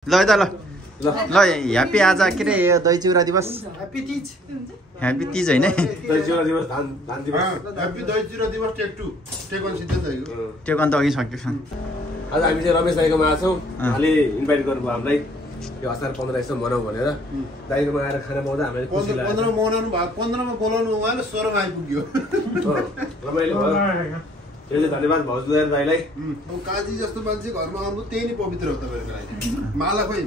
ल ल ल ल ह्याप्पी आज के रे दही चिउरा दिवस ह्याप्पी तीज हैन दही चिउरा दिवस धान दिवस ह्याप्पी दही चिउरा दिवस टेक 2 टेक 1 सिधै गयो टेक 1 त अघि सक्यो आज हामी चाहिँ रमेश दाइकोमा आछौँ उहाँले इन्भाइट गर्नुभयो हामीलाई यो असार 15 यसो मनाऊ भनेर दाइकोमा आएर खाना पाउँदा हामीलाई खुसी लाग्यो 15 मनाउनु भयो 15 मा बोलाउनु उहाँले 16 मा आइपुग्यो रमाइलो भयो त्यसले धन्यवाद भाउजू दाइलाई काजी जस्तो मान्छे घरमा आउनु त्यही नै पवित्र हो तपाईहरुको लागि माला खै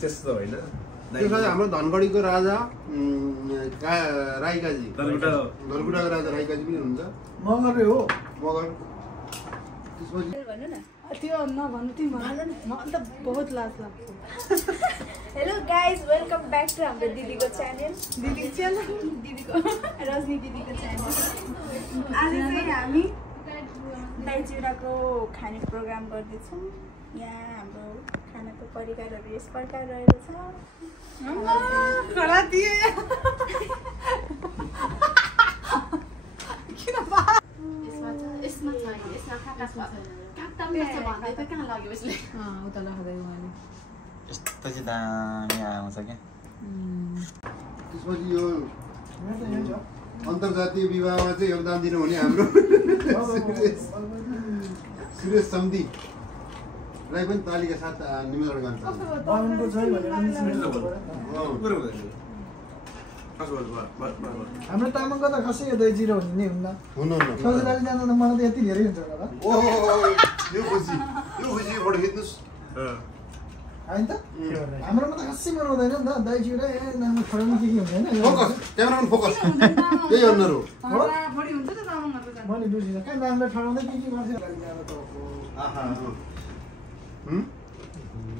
त्यस्तो हैन त्यसपछि हाम्रो धनगढीको राजा राईकाजी गलगुटाको राजा राईकाजी पनि हुनुहुन्छ मगर हो मगर त्यसपछि भन्नु न त्यो नभन्नु तिमी म अन्त बहुत लाज लाग्छ hello guys welcome back to हाम्रो दिदीको च्यानल दिदीको रजनी दिदीको च्यानल आज चाहिँ हामी दही चिउराको खाने प्रोग्राम गर्दैछौँ यहाँ हाम्रो खानाको परिकारहरू यस प्रकार रहेको छ यस्तो चाहिँ दामी आउँछ क्या त्यसपछि यो अन्तर्जातीय विवाहमा चाहिँ योगदान दिनु भने हाम्रो सुरेश सम्धीलाई पनि तालिका साथ निमन्त्रण गर्छ हाम्रो तामाङको त खसै दही चिरो हुने हुन्न ससुराली जाँदा त मलाई त यति धेरै हुन्छ होला यो खुसी फोटो खिच्नुहोस् होइन त हाम्रोमा त खसै मनाउँदैन नि त दही चिउरा नाममा खराउनु के हुँदैन फोकस क्यामेरामा फोकस त्यही अनुहार हो मैले बुझिनँ कहाँ नामलाई ठडाउँदै के गर्छ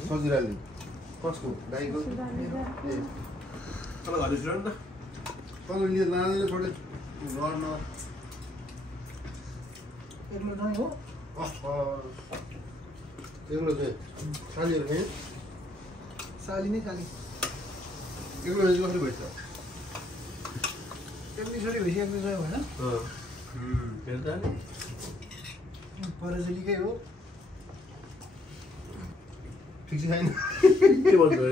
ससुराली कसको गाईको तपाईँ लिएर लाँदैन छोडे गर्न एक्लो चाहिँ हो एक्लो चाहिँ सालीहरू खाएँ साली नै साली एक्लो चाहिँ कसरी भइन्छ एक्लै छोरी भइसक्यो एक्लै छोरी भएन परेजुलीकै हो ठिक छैन के भन्नु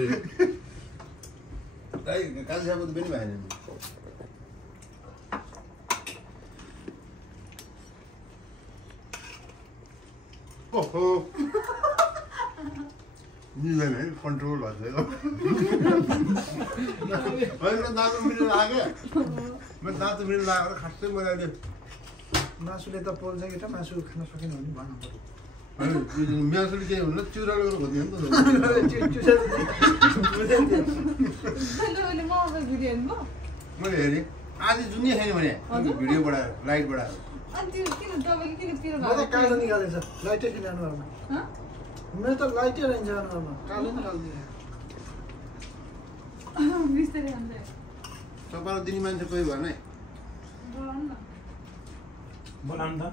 काजी साबुत पनि भएन ओहो मिल्दैन है कन्ट्रोल भएको मेरो दाँतो मिल्नु लाग्यो मेरो दाँतो मिल्नु लाग्यो खासै मैले मासुले त पोल्छ कि त मासु खान सकेन भने भन्नु मासुले के हुनु चिउरा गरेर खोज्यो नि त मैले हेरेँ आज जुनै छैन भने भिडियो बढाएर लाइट बढाएर म त कालो निकालेको छ लाइटै किन अनुहारमा मेरो त लाइटै रहन्छ अनुहारमा कालो नै खालिदिएँ सपारो दिने मान्छे कोही भएन है बनाउनु त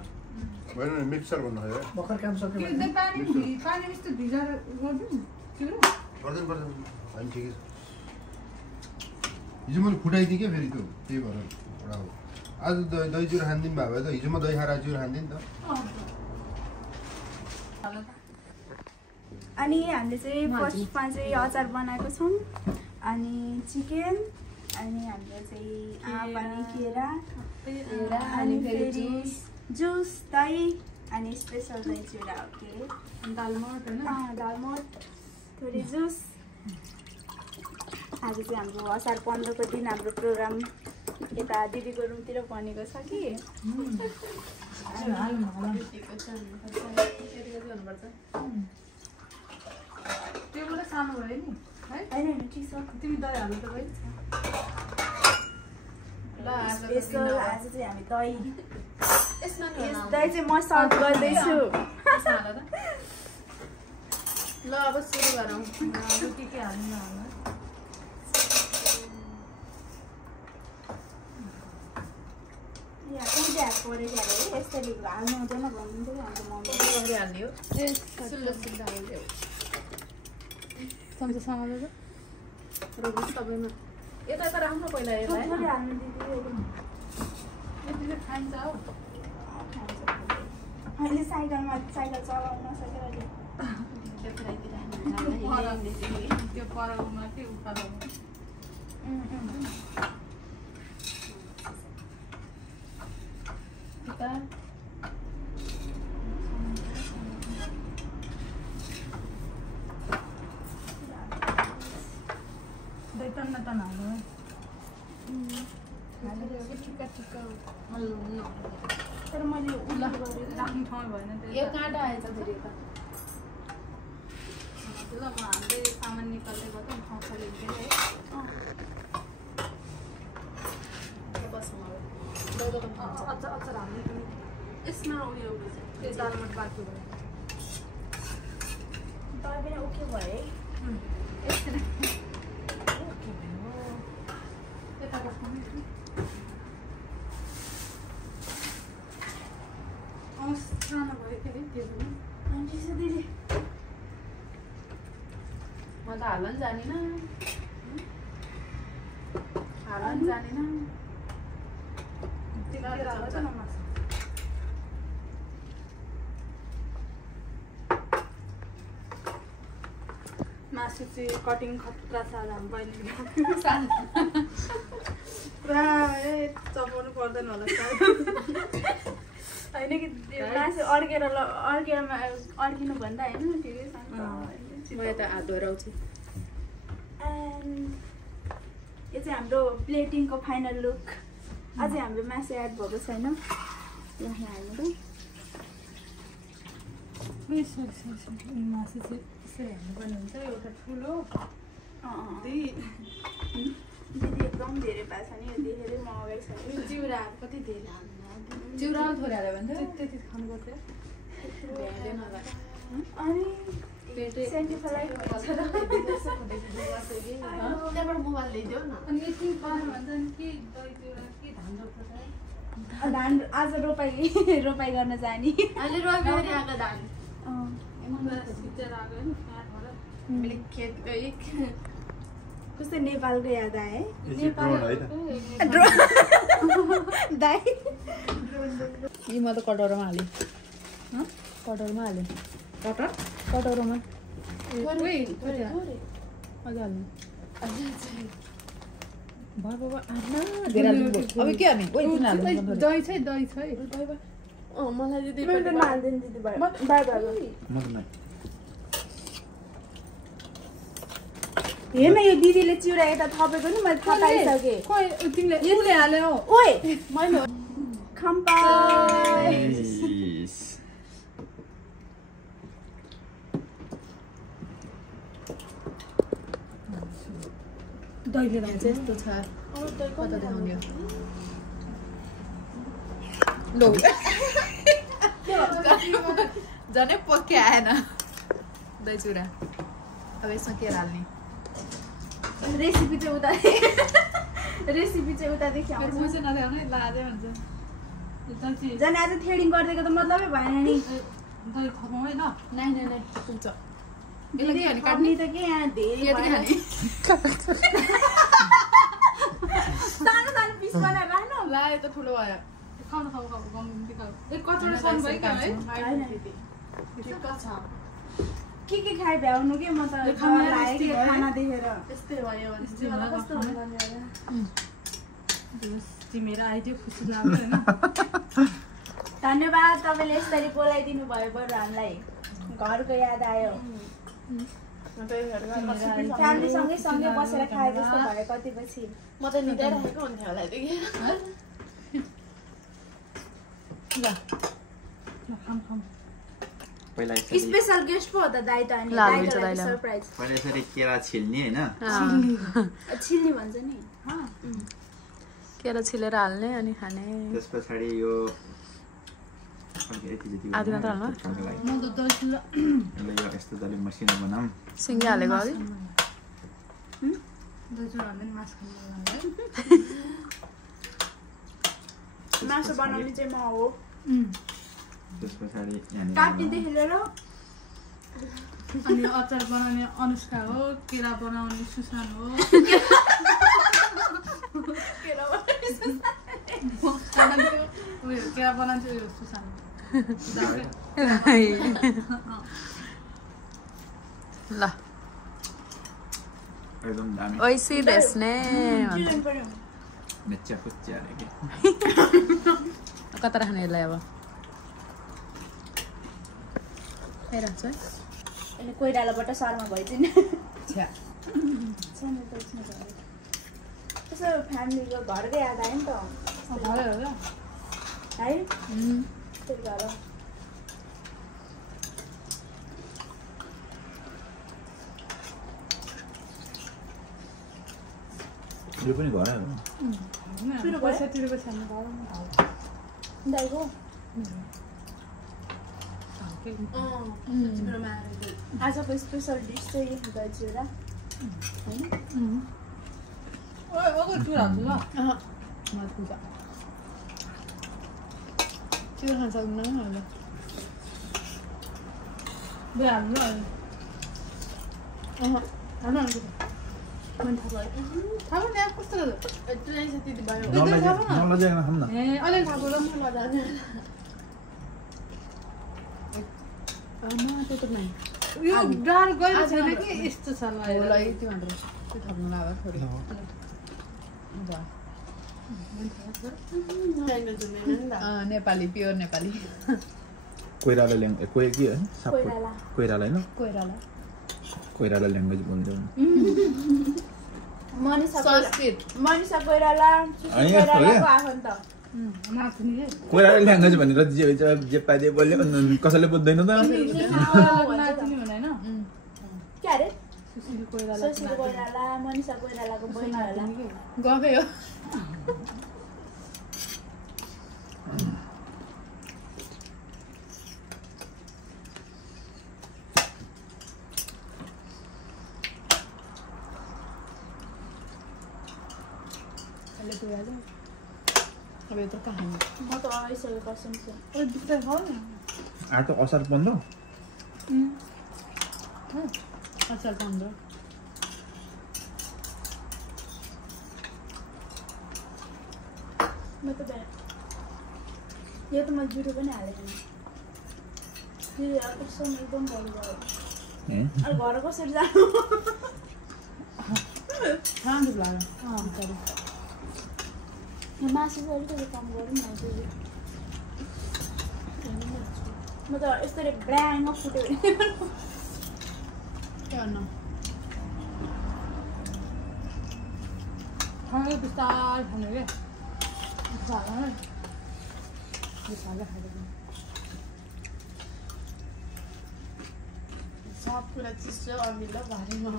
भएन नि मिक्सर भन्नु भर्खर काम सक्यो पर्दैन होइन ठिकै छ हिजो मैले फुटाइदिएँ क्या फेरि त्यो त्यही भएर एउटा हो आज दही चिउरा खानिदिनु भएको भए त हिजो म दही खाएर चिउरा खान्थेँ नि त अनि हामीले चाहिँ फर्स्टमा चाहिँ अचार बनाएको छौँ अनि चिकन अनि हाम्रो चाहिँ आँप अनि केरा अनि फेरि जुस दही अनि स्पेसल दही चिउरा हो के दालमोट थोरै जुस आज चाहिँ हाम्रो असार 15 को दिन हाम्रो प्रोग्राम यता दिदीको रुमतिर बनेको छ कि सानो भयो नि होइन ठिक छ तिमी दही हाल्नु त भाइ स्पेसल आज चाहिँ हामी दही चाहिँ म सर्भ गर्दैछु ल अब सुरु गरौँ के हाल्नु होला यसरी हाल्नु हुँदैन भन्नुहुन्थ्यो अन्त मम्मीले हाल्ने हो चम्चा समालो त रोज सबैमा यता त राम्रो पहिला हाल्नु दिदी खान्छ हौ अहिले साइकल चलाउन नसकेर त्यो परमा के उकालो तर मैले उल्ला गरेर राख्ने ठाउँ भएन यो काँटा आएछ फेरि त ल म हाम्रै सामान निकाल्दै गर्दा खसाले है अचार हाल्ने यसमा उयो त्यो दालमट बाँकी भयो तपाईँ पनि ओके भयो सानो भयो के अरे त्यो पनि दिदी म त हाल्न जानिन मासु चाहिँ कटिङ खतरा साह्रो हाम्रो बहिनीले पुरा चपाउनु पर्दैन होला होइन कि मासु अड्किनु भन्दा होइन ठिकै छ म यता हात धोएर आउँछु यो चाहिँ हाम्रो प्लेटिङको फाइनल लुक अझै हाम्रो मासु एड भएको छैन यहाँ हाल्नु मासु चाहिँ यसरी हाल्नुपर्ने हुन्छ एउटा ठुलो दिदी एकदम धेरै भएको छ नि यो देखेरै म अगाडि छ नि चिउराहरू कति धेरै हाल्नु चिउरा थोरै हाल्यो भने चाहिँ त्यति खानु पर्थ्यो अनि सेन्टिफलाई त्यहाँबाट मोबाइल ल्याइदेऊ न अनि यति खानु भन्छ नि के दही चिउरा के धान रोप्छ धान आज रोपाइ गर्न जाने अहिले रोप्यो आएको धान सिचेर आएको होइन मैले खेत गएँ कस्तो नेपालको याद आए यी म त कटौरामा हालेँ कटौरामा हालेँ कटौरामा अझ हाल्नु अब के हाल्ने दही छ मलाई हेर्न यो दिदीले चिउरा यता थपेको नि मैले थाहा पाइसकेँ तिमीले हाल्यो ओए मैले खम्पा दहीले लान्छ यस्तो छ कता देखाउने झनै पक्कै आएन दही चुरा अब यसमा के हाल्ने रेसिपी चाहिँ उतादेखि आउँछ झन् आज थ्रेडिङ गरिदिएको त मतलबै भएन नि दही थपौँ है ल नै पुग्छ काट्ने त के यहाँ धेरै सानो सानो पिस बनाएर राख्नु ला यो त ठुलो भयो खाउनु कचौडा सानो भयो क्या है के खाइ भ्याउनु के म त खाना देखेर यस्तै भयो तिमीहरू आइदियो खुसी लाग्यो होइन धन्यवाद तपाईँले यसरी बोलाइदिनु भयो बरु हामीलाई घरको याद आयो फ्यामिलीसँगै सँगै बसेर खाए जस्तो भयो कति पछि म त निदाइराखेको हुन्थ्यो होला स्पेशल गेस्ट पो हो त दाइ त अनि दाइलाई सरप्राइज पहिला यसरी केरा छिल्ने हैन छिल्ने भन्छ नि केरा छिलेर हाल्ने अनि खाने त्यसपछि यो आदि मात्र हाल्नु यो यस्तो दली मसिनो बनाऊँ सिङ्गी हालेको अघि मासु बनाउने चाहिँ म हो त्यसपछि काट्नेदेखि लिएर अनि अचार बनाउने अनुष्का हो केरा बनाउने सुसान हो केरा बनाउँछ उयो सुसान ल एकदम दामी ओइसी देस्ने मेच्चा कुच्चा के कता राख्ने यसलाई अब खाइराख्छ है अनि कोइरालाबाट शर्मा भइदिने छ्या त्यसो फ्यामिलीको घरकै याद आयो नि त भयो होला है त्यही भएर यो पनि घर हो पिरो पैसा तिरेको छैन दाइको आजको स्पेसल डिस चाहिँ दाइ चिउरा ओए ओको चुरा हुन्छ ल मत पूजा चिउरा खान सक्दैन होला बे हाम्रो हाल्नु मन थाहा भयो थाहा भयो नि कस्तो नलजाइकन खाऊँ न ए अलि थाहा भयो त्यो त नै यो डार गएको छैन कि यस्तो छ ल यति मात्र त्यो थप्नु लाग्यो थोरै नेपाली प्योर नेपाली कोइराला ल्याङ्ग्वेज कोइ के है कोइराला हैन कोइराला कोइराला ल्याङ्ग्वेज बोल्दै संस्कृत मनिषा कोइराला कोइरालाको आफन्त कोइराला ल्याङ्ग्वेज भनेर जे पाइदिए बोल्यो कसैले बुझ्दैन त के अरे सुशील कोइराला मनिषा कोइरालाको बहिनी होला गफै हो अब यो त कहाँ म त आइसकेको कसम छ आज त असार 15 अचार 15 म त यो त म जुरो पनि हालेको छु यो कसम एकदम बढी भयो अनि घर कसरी जानु खानु लाग्यो बिचारी मासु चाहिँ अलिकति कम गरौँ न म त यस्तरी ब्राङ फुट्यो भने के गर्नु खानु बिस्तार खानु क्या सब कुरा चिसो अमिलो भारीमा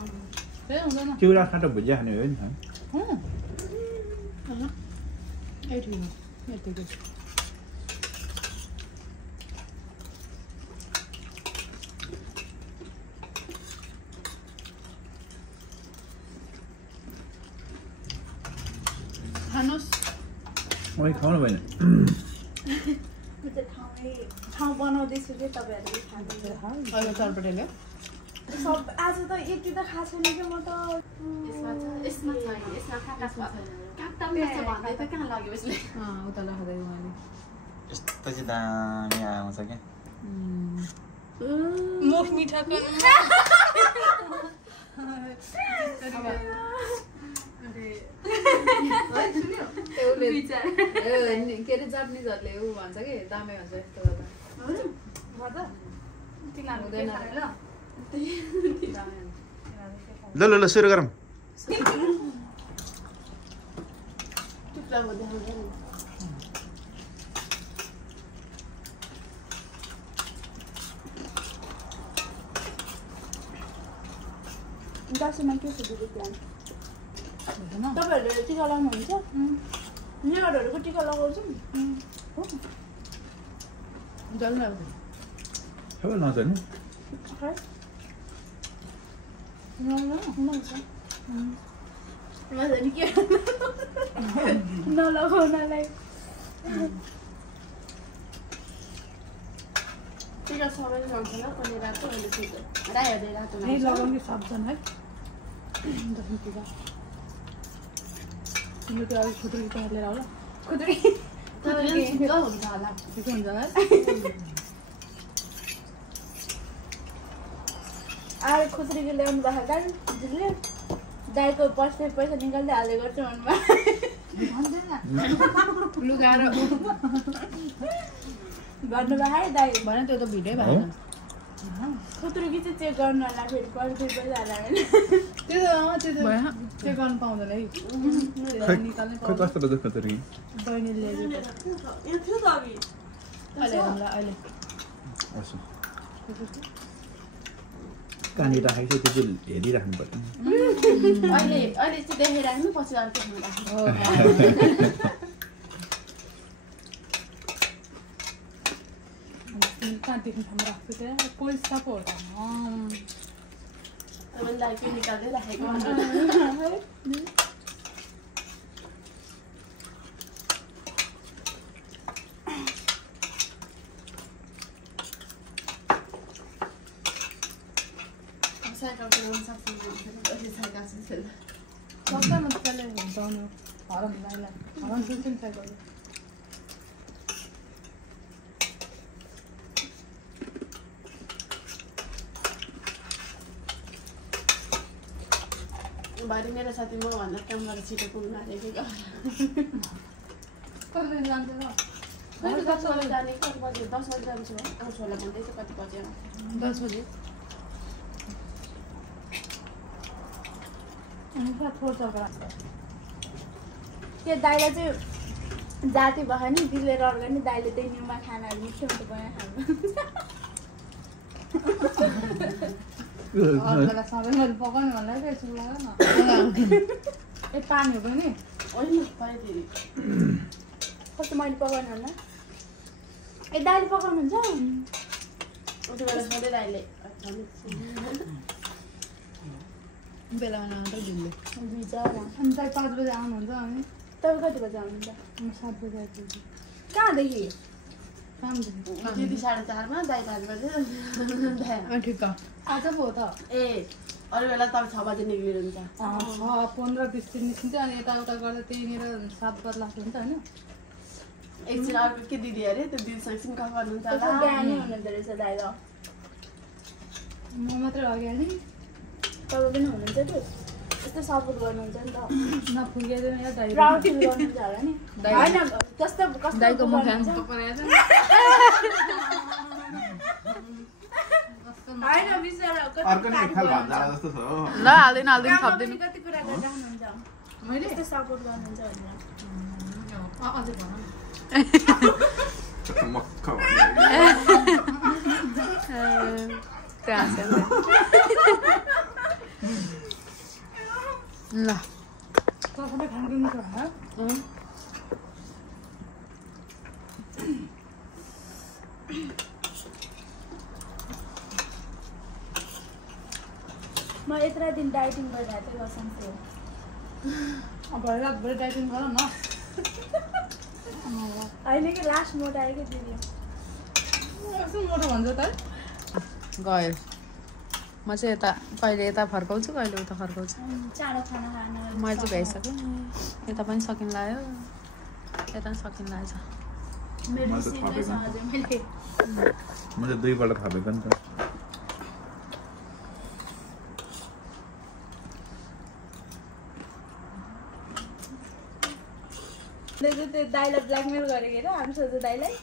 त्यही हुँदैन चिउरा खाँटो भुजिया खाने हो नि यतिकै यतिकै खानुहोस् ओइ खाउनु भएन म चाहिँ ठाउँ बनाउँदैछु कि तपाईँहरूले खाँदैछ अहिले चरपटेले सब आज त यति त खाएको छैन कि म त यसमा छैन यसमा खाटा छ काट्टा मिर्च भन्दै त कहाँ लाग्यो यसले उता राख्दै मैले यस्तो चाहिँ दामी आउँछ क्या मुख मिठा के अरे जापानिजहरूले ऊ भन्छ कि दामे भन्छ यस्तो गर्दा ल ल ल सुरु गरौँ टुक्रा हुँदै हुँदैन दसैँमा के छ दिदी प्लान तपाईँहरूले टिका लगाउनुहुन्छ नेवारहरूको टिका लगाउँछौँ हो जल्न खबर नजाने नलगाउनलाई टिका सबैले लगाउँछ ल कसले रातो कसले सेतो राईहरूले रातो यही लगाउने सक्छन् है दसैँ टिका तिम्रो त्यो अलिक खुद्री टिका लिएर आउला खुद्री तपाईँले छिटो हुन्छ होला ठिकै हुन्छ है आएर खुद्रीको ल्याउनु भएको दिदीले दाइको बस्ने पैसा निकाल्दै हाल्दै गर्छु मनमा लुगाएर भन्नुभयो है दाइ भन त्यो त भिडियो भएन खुत्रुकी चाहिँ चेक गर्नु होला फेरि पैसा हाल्ला त्यो गर्नु पाउँदैन है निकाल्नै खै कस्तो दुःख त रि बहिनीले यो थियो त अघि अहिले असो कहाँनिर राखेको छ त्यो चाहिँ हेरिराख्नु पर्यो अहिले चाहिँ देखाइराख्नु पछि अर्को राख्नु कहाँदेखि ठाउँमा राख्छु त्यहाँ पैसा पो हो त तपाईँलाई के निकाल्दै राखेको सक्दा मजाले हुन्छ हरम दाइलाई हरम सुन्छु नि साइकल भरि मेरो साथी म भन्दा काम गरेर छिटो पुग्नु आँटेको कहिले जान्छ र 10 बजी जाने 10 बजी जान्छु आउँछु होला भन्दैछ कति बजी आउँछ 10 बजी अनि थोर चक्रा त्यो दाइलाई चाहिँ जाति भयो नि दिदीले रड गर्ने दाइले त्यही न्युमा खानाहरू मिठो मिठो बनाएर बेला सबै मैले पकाउनु भन्दा फेरि लगाएर न ए पानी हो पनि होइन पाइदिए कस्तो मैले पकाउनु होला ए दाइले पकाउनुहुन्छ उति बेला सधैँ दाइले बेलामा नआउँदा दिनले बिचरा अनि दाइ 5 बजी आउनुहुन्छ अनि तपाईँ कति बजी आउनुहुन्छ म 7 बजी आइपुग्छु कहाँदेखि कामदेखि दिदी 4:30 मा दाइ 5 बजे ठिक आज पो हो त ए अरू बेला तपाईँ 6 बजे निक्लिनुहुन्छ 15-20 दिन निस्किन्छ अनि यताउता गर्दा त्यहीँनिर 7 बजी लाग्छ नि त होइन एकछिन अर्को के दिदी अरे त्यो दिदीसँग सिम कल गर्नुहुन्छ कस्तो होला ज्ञानी हुनुहुँदो रहेछ दाइ ल म मात्रै अघि नि तपाईँ पनि हुनुहुन्छ त्यो यस्तो सपोर्ट गर्नुहुन्छ नि त नफुल्किँदैन या दाइ प्राउड फिल गर्नुहुन्छ होला नि होइन कस्तो कस्तो दाइको म फ्यान गर्नुहुन्छ? होइन बिचरा कति अर्को नि खाल भात जाला जस्तो छ हो ल हाल्दैन काममा पनि कति कुरा गरिराख्नुहुन्छ मैले यस्तो सपोर्ट गर्नुहुन्छ भनेर अझै भन मक्ख ल सबै खानु दिनु छ म यत्रो दिन डाइटिङ गरिरहेको थिएँ कसम थियो भरे रातभरि डाइटिङ गर न अहिले कि लास्ट मोट आयो कि दिदी कस्तो मोटो भन्छ त गयो म चाहिँ यता कहिले यता फर्काउँछु कहिले उता फर्काउँछु चाँडो खाना खानु मैले चाहिँ भ्याइसकेँ यता पनि सकिन लाग्यो यता पनि सकिन लागेछ मेडिसिन रहेछ अझै मैले म चाहिँ 2 पल्ट थापेको नि त त्यो दाइलाई ब्ल्याकमेल गरेको हेर हामी सोध्छ दाइलाई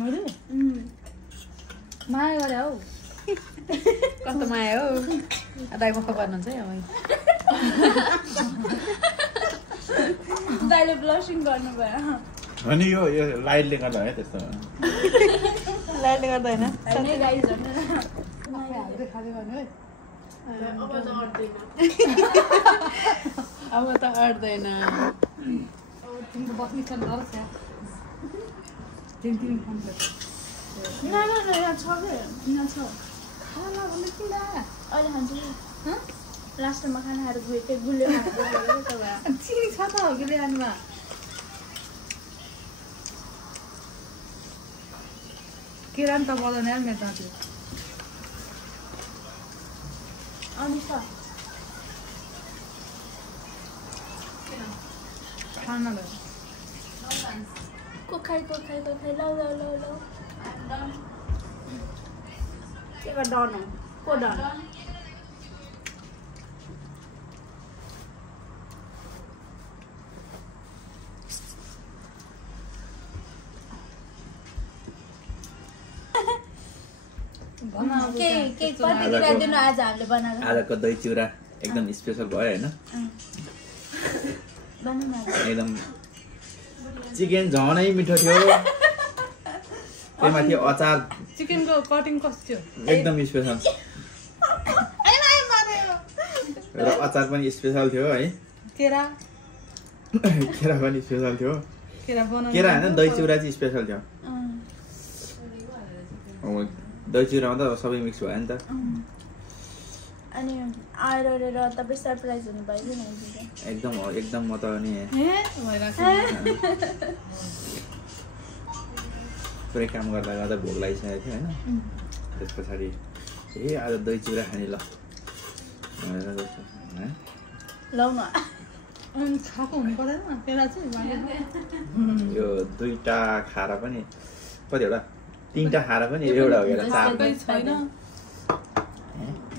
मैले माया गरे हौ कस्तो माया हो दाइ मक्क गर्नुहुन्छ है अब दाइले ब्लसिङ गर्नुभयो अनि यो लाइटले गर्दा है त्यस्तो लाइटले गर्दा होइन होइन गाइज हाल्दै खाँदै गर्नु है अब त अट्दैन अब त अट्दैन तिमीको बस्ने छ डर छ तिमी खान्छ यहाँ छ कि यहाँ छ खाना भन्ने किन अहिले खान्छु लास्टमा खाना खाएर गयो त्यो गुलियो तपाईँ चिनी छ त हो कि ल्यानुमा किरान त बजाउने यार मेरो दाजु अनि छ खाना ल कोखाइ लौ के डन हो को डन के प्रतिक्रिया दिनु आज हामीले बनाएको आजको दही चिउरा एकदम स्पेसल भयो हैन एकदम चिकन झनै मिठो थियो त्यसमाथि अचार चिकनको कटिङ कस्तो थियो एकदम स्पेसल र अचार पनि स्पेसल थियो है केरा पनि स्पेसल थियो केरा हैन दही चिउरा चाहिँ स्पेसल थियो दही चिउरामा त सबै मिक्स भयो नि त अनि आएर तपाईँ सरप्राइज हुनु भयो कि एकदम हो एकदम म त नि पुरै काम गर्दा गर्दा भोक लागिसकेको थियो होइन त्यस पछाडि आज दही चिउरा खाने ल खाएको हुनु पर्दैन केरा चाहिँ यो दुईटा खाएर पनि कतिवटा तीनटा खाएर पनि एउटा हो क्या चार छैन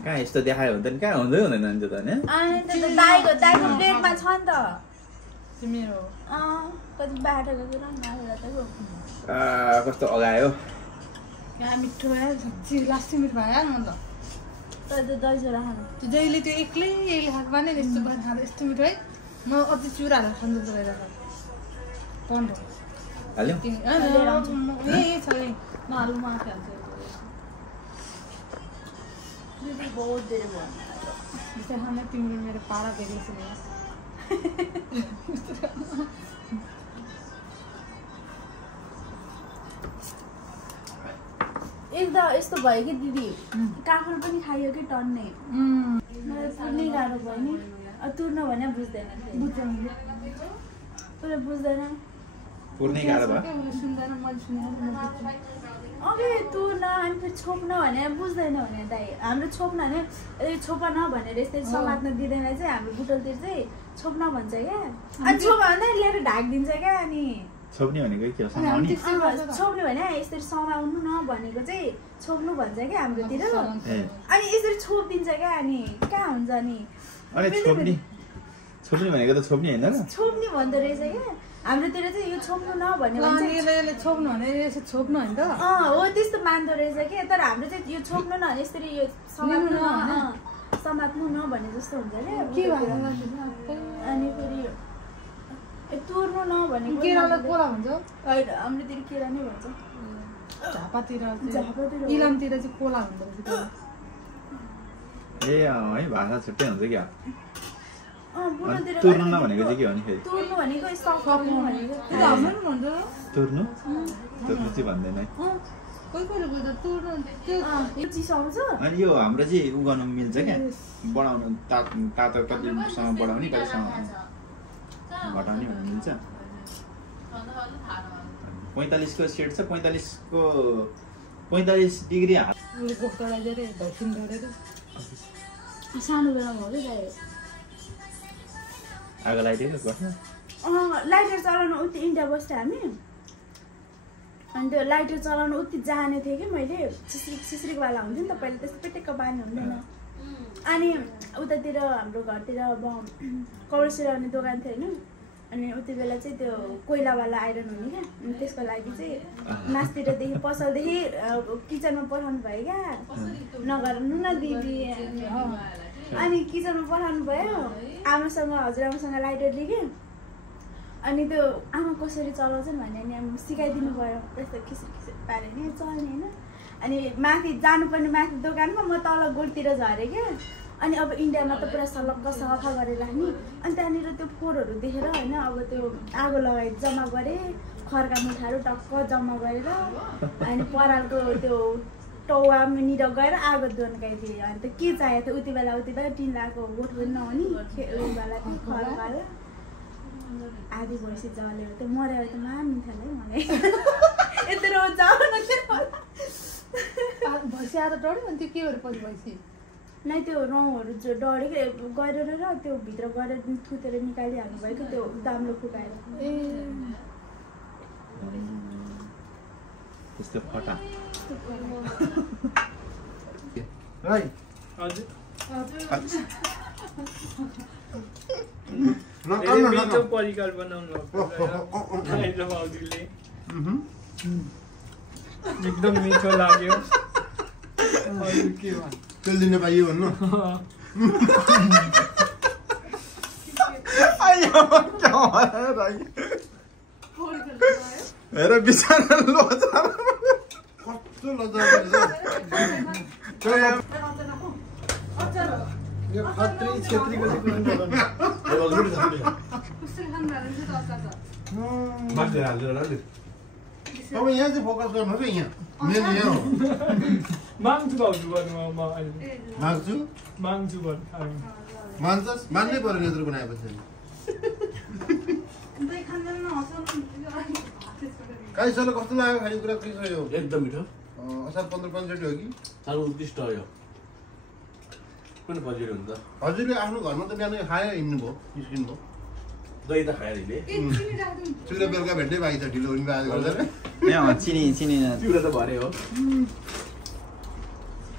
कहाँ यस्तो देखायो भने त कहाँ हुँदै हुँदैन नि त्यो त हैन दाइको प्लेटमा छ नि त मेरो कति बाटोको कस्तो अगायो यहाँ मिठो भयो सब्जी लास्टै मिठो भयो यार मतलब दही चिउरा खानु त्यो जहिले त्यो एक्लै खाएको भने यस्तो भएर खाँदा यस्तो मिठो है म अझै चिउरा हालेर खानु गइरहेको पन्ध्र हाल्यो यही छ नि आलु माथि हाल्छ बहुत धेरै भयो मिठो खाना तिम्रो मेरो पारा बेग्लै छ एक त यस्तो भयो कि दिदी काफल पनि खाइयो कि टन्ने तुर्नै गाह्रो भयो नि तुर्न भने बुझ्दैन पुरा बुझ्दैन पुर्नै गाह्रो भयो अघि तुर्न अनि फेरि छोप्न भने बुझ्दैन भने दाइ हाम्रो छोप्न भने छोप न भनेर यस्तै समात्न दिँदैन चाहिँ हाम्रो बुटलतिर चाहिँ छोप्न भन्छ क्या अनि छोप भन्दा लिएर ढाकिदिन्छ क्या अनि छोप्ने भनेको के हो समाउने छोप्ने भने यसरी समाउनु न भनेको चाहिँ छोप्नु भन्छ क्या हाम्रोतिर अनि यसरी छोपिदिन्छ क्या अनि कहाँ हुन्छ नि अनि छोप्ने भनेको त छोप्ने हैन र छोप्ने भन्दो रहेछ क्या हाम्रोतिर चाहिँ यो छोप्नु न भन्ने छोप्नु भने यसरी छोप्नु होइन त हो त्यस्तो मान्दो रहेछ कि तर हाम्रो चाहिँ यो छोप्नु न भने यसरी यो समात्नु न भने जस्तो हुन्छ क्या अनि फेरि तुर्नु न भनेको केरालाई कोला भन्छ हाम्रोतिर केरा नै भन्छ झापातिर इलामतिर चाहिँ कोला हुँदो रहेछ ए है भाषा छुट्टै हुन्छ क्या बुढोतिर तुर्नु न भनेको चाहिँ के हो नि फेरि तुर्नु भनेको सक्नु भनेको हाम्रो पनि भन्छ तुर्नु चाहिँ भन्दैन है कोही कोहीले बुझ्छ तुर्नु त्यो चिसो आउँछ अनि यो हाम्रो चाहिँ उ गर्नु मिल्छ क्या बढाउनु तातो कतिसँग बढाउने कतिसँग घटाउने भन्नु मिल्छ 45 को सेट छ 45 डिग्री सानो बेलामा हो कि आगो लगाइदिएको बस्नु लाइटर चलाउनु उति इन्डिया बस्थ्यो हामी अनि त्यो लाइटर चलाउनु उति जाने थिएँ कि मैले सिस्रिकवाला हुन्थ्यो नि त पहिला त्यस्तो पेटेक्क बानी हुँदैन अनि उतातिर हाम्रो घरतिर अब कपडा सिलाउने दोकान थियो होइन अनि उति बेला चाहिँ त्यो कोइलावाला आइरन हुने क्या अनि त्यसको लागि चाहिँ मासतिरदेखि पसलदेखि किचनमा पठाउनु भयो क्या नगर्नु न दिदी अनि किचनमा पठाउनु भयो आमासँग हजुरआमासँग लाइटर लिएँ अनि त्यो आमा कसरी चलाउँछन् भने अनि सिकाइदिनु भयो त्यस्तो खिसिर पारे नि चल्ने होइन अनि माथि जानुपर्ने माथि दोकानमा म तल गोठतिर झरेँ क्या अनि अब इन्डियामा त पुरा सलक्क सफा गरेर राख्ने अनि त्यहाँनिर त्यो फोहोरहरू देखेर होइन अब त्यो आगो लगाइ जम्मा गरेँ खर्का मुठाहरू टक्क जम्मा गरेर अनि परालको त्यो टौवानिर गएर आगो दोन्काइदिएँ अनि त के चाहिएको थियो उति बेला टिन लगाएको गोठ पनि नहुने खेलवाला थियो खरवाला आधी भैँसी जल्यो त्यो मर्यो त मामिन्थ्यो है मलाई यत्रो जानु भैँसी आएर डढ्यो अनि त्यो के गरेर पछि भैँसी नै त्यो रौँहरू जो डढेको गरेर र त्यो भित्र गएर थुतेर निकालिहाल्नु भयो कि त्यो दाम्रो फुकाएर त्यस्तो फटा परिकल्पना एकदम मिठो लाग्यो तेल दिन पाइयो भन्नु हेर बिचारा लोचार कस्तो लज्जा यो खत्री क्षेत्रीको चाहिँ कुनै गरौँ माथि हाल्दैन न नि अब यहाँ चाहिँ फोकस गर्नुहोस् है यहाँ मेन यहाँ हो माग्छु भाउजू गर्नु म अहिले माग्छु माग्छु भन्नु मान्छस् मान्नै पर्यो नि यत्रो बनाएपछि काइसले कस्तो लाग्यो खानेकुरा के छ यो एकदम मिठो असार 15-65 हो कि साह्रो उत्कृष्ट हो यो कुन बजेट हुन्छ हजुरले आफ्नो घरमा त बिहान खाएर हिँड्नु भयो निस्किनु भयो दही त खाएर हिँडे चिउरा बेलुका भेट्दै बाँकी छ ढिलो हुने बाजे गर्दैन यहाँ चिनी चिउरा त भरे हो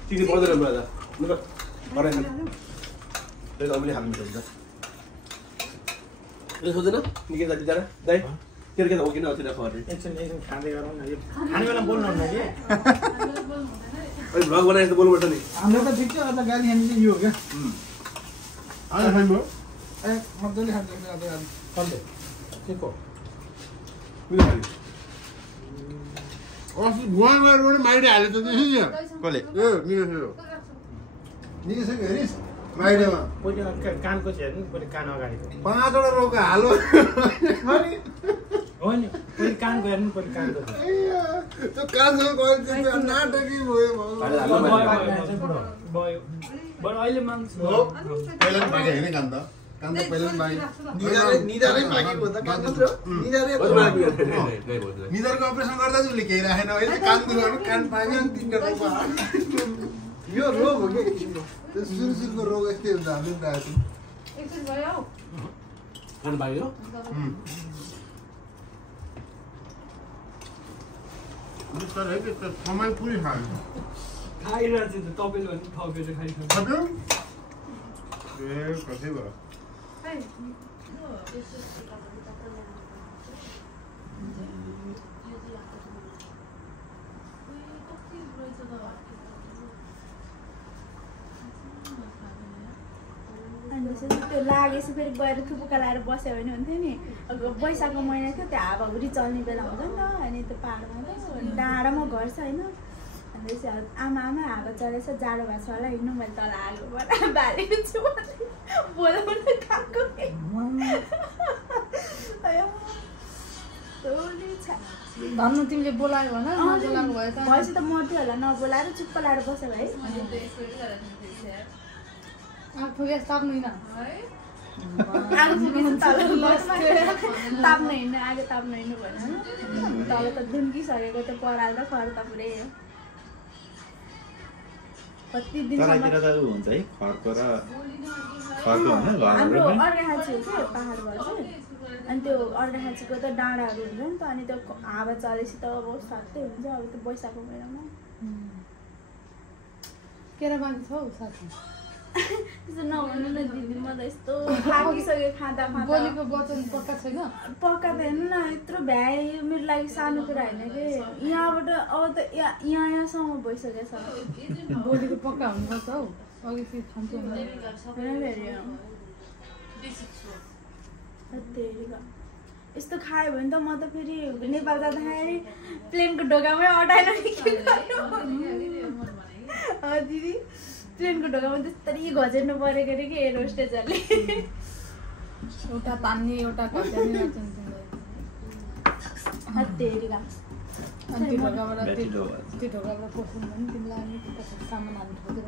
चिनी पर्दैन ब्रदा ल पराइन त्यही त अमिले हाल्नु हुन्छ यो सोच्दैन निकै जति जाना दाइ के हो किन अतिर खर्ने एकछिन खाँदै गरौँ न यो खाने बेला बोल्नुहुन्न कि अनि भ्लग बनाएर त बोल्नुपर्छ नि हाम्रो त ठिक छ अब गाली हान्ने यो हो क्या आएर खानुभयो ए मजाले खान्छ अब गाली कन्ते के को अस्ति भुवा गएर पनि माइडे हाले त त्यसै कसले ए निस्क्यो हेरिस् माइडेमा कोही कानको चाहिँ हेर्नु कोही कान अगाडिको 5वटा रोका हालो हो नि कोही कानको हेर्नु कोही कानको छ त्यो कानसँग गयो त्यो नाटकै भयो भयो बरु अहिले माग्छु पहिला पनि पाके होइन कान त पहिला पनि पाके निधारै पाकेको त कान मात्र निधारै निधारको अपरेसन गर्दा चाहिँ उसले केही राखेन अहिले कान दुखाउनु कान पाक्यो अनि 3टा रोका यो रोग हो क्या किसिमको त्यो सुरु रोग यस्तै हुन्छ हामीले पनि राखेको खान पाइयो तर है त्यो समय पुरै खायो खाइरहेको थियो तपाईँले भने थपेर खाइसक्नु खप्यो ए कतै भयो त्यो लागेपछि फेरि गएर थुपुका लाएर बस्यो भने हुन्थ्यो नि वैशाखको महिना थियो त्यो हावाहुरी चल्ने बेला हुन्छ नि त अनि त्यो पाहाडमा त डाँडामा घर छ होइन अनि आमा हावा चलेछ जाडो भएको छ होला हिँड्नु मैले तल आगो बालेको छु बोलाउन खाएको भन्नु तिमीले बोलायो भन बोलाउनु भयो त भएपछि त मर्थ्यो होला नबोलाएर चुप्प लाएर बस्यो भाइ आफू ग्यास ताप्दैन आगो पुगेपछि तल ताप्न हिँड्नु आगो ताप्न हिँड्नु भएन तल त धुम्किसकेको त्यो पराल र खर्ता पुरै हो कति दिनसम्म तराईतिर त हुन्छ है खर्को होइन हाम्रो अर्घाखाँची हो क्या पाहाड घर चाहिँ अनि त्यो अर्घाखाँचीको त डाँडाहरू हुन्छ नि त अनि त्यो हावा चलेपछि त अब स्वात्तै हुन्छ अब त्यो वैशाखको महिनामा केरा बाँकी छौ साथी त्यस्तो नभन्नु न दिदी म त यस्तो थाकिसक्यो खाँदा बोलीको वचन पक्का छैन पक्का त हेर्नु न यत्रो भ्याए मेरो लागि सानो कुरा होइन कि यहाँबाट अब त यहाँसम्म भइसकेको छ बोलीको पक्का हुनुपर्छ हौ अघि खान्छु यस्तो खायो भने त म त फेरि नेपाल जाँदाखेरि प्लेनको ढोकामै अटाएन दिदी प्लेनको ढोकामा त्यस्तरी घचेर्नु परेको अरे कि एयर होस्टेजहरूले एउटा तान्ने एउटा घच्याउने अनि त्यो ढोकाबाट पस्नु भने तिमीलाई सामान हाल्नु खोजेर